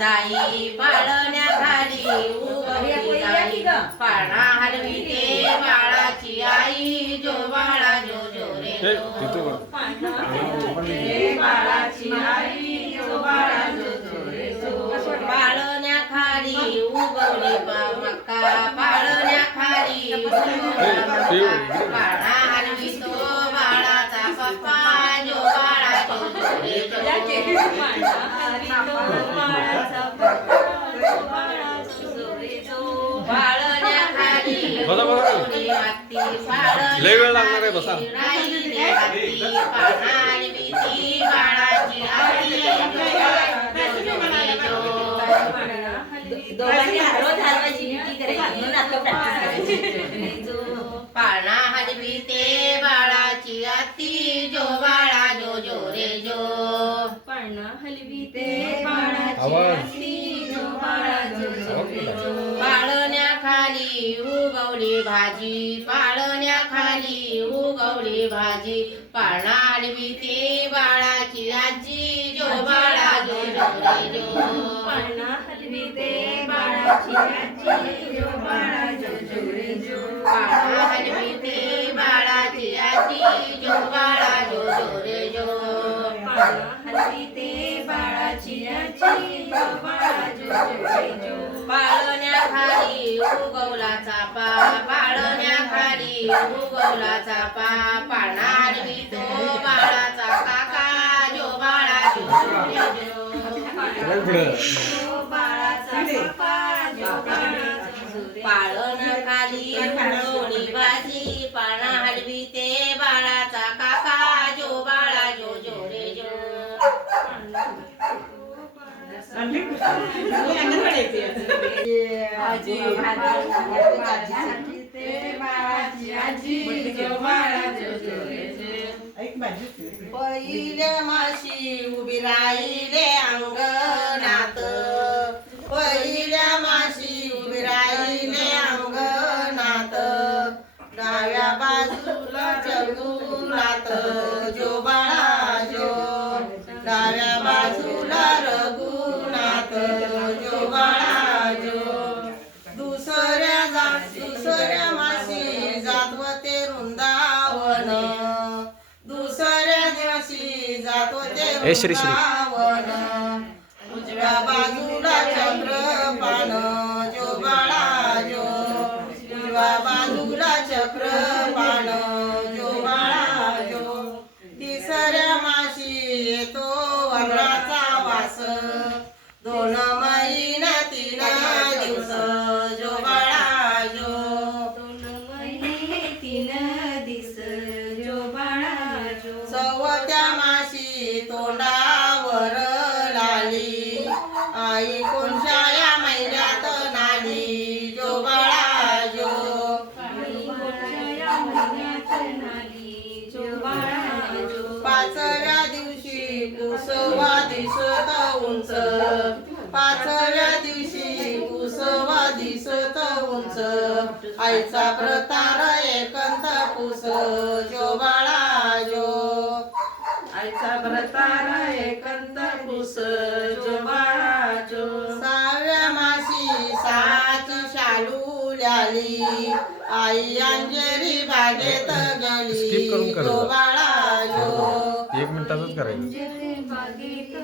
जाई पाळण्याखाली उगवली जाई पाळणा हलविते बाळाची आई जो बाळा जो जो रे जो बाळाची आई जो बाळा जो जो रे जो पाळण्याखाली उगवली मक्का पाळण्याखाली पाळणा हलवितो बाळाचा पप्पा जो बाळा जो जो रे लय वेळ लागणार आहे बसा पाळणा हलविते बाळाची आती जो बाळा जो जो रे जो पाळणा हलविते बाळाची आती जो बाळा जो जो रे जो पाळण्याखाली उगवली भाजी पाळण्याखाली उगवली भाजी पाळणा हलविते बाळाची आजी जो बाळा जो जो रे जो पाळणा हलविते बाळाची आजी जो बाळा जो जो रे जो पाळणा हलविते बाळाची आजी जो बाळा जो जो रे जो पाळणा हलविते बाळाची आजी जो बाळा जो जो रे जो पाळण्याखाली उगवला चापा पाळण्याखाली उगवला चापा पाळणा हलवितो बाळाचा काका जो बाळा जो जो रे जो बाळाचा पप्पा जो बाळा जो रे पाळण्याखाली उगवली भाजी पाळणा हलविते बाळाचा काका जो बाळा जो जो रे जो पहिल्या माशी उभी राहिले अंगणात पहिल्या माशी उभी राहिले अंगणात डाव्या बाजूला रघुनाथ जो बाळा जो डाव्या बाजूला रघुनाथ जो बाळा जो दुसऱ्या माशी जातवते वृंदावन दुसऱ्या दिवशी जातवते श्री श्री. वृंदावन उजव्या बाजूला चक्रपाण जो बाळा जो उजव्या बाजूला चक्रपाण जो बाळा जो तिसऱ्या माशी येतो वनराचा वास दोन महिना 3 दिवस जो बाळा जो 2 महिने 3 दिस जो बाळा जो चौथ्या माशी तोंडावर लाली आई कोणत्या या महिन्यात नाली जो बाळा जो या महिन्यात नाली जो बाळा जो 5व्या दिवशी कुसवा दिसत उंच 5व्या दिवशी कुसवा दिसत उंच आईचा प्रतार एकंत पुस जो बाळा जो आईचा प्रतार एकंत पुस जो बाळा जो 6व्या माशी 6ची शालू ल्याली आई अंजेरी बागेत Skip करून गेली करा. जो बाळा जो 1 मिनिटातच करायचं बागेत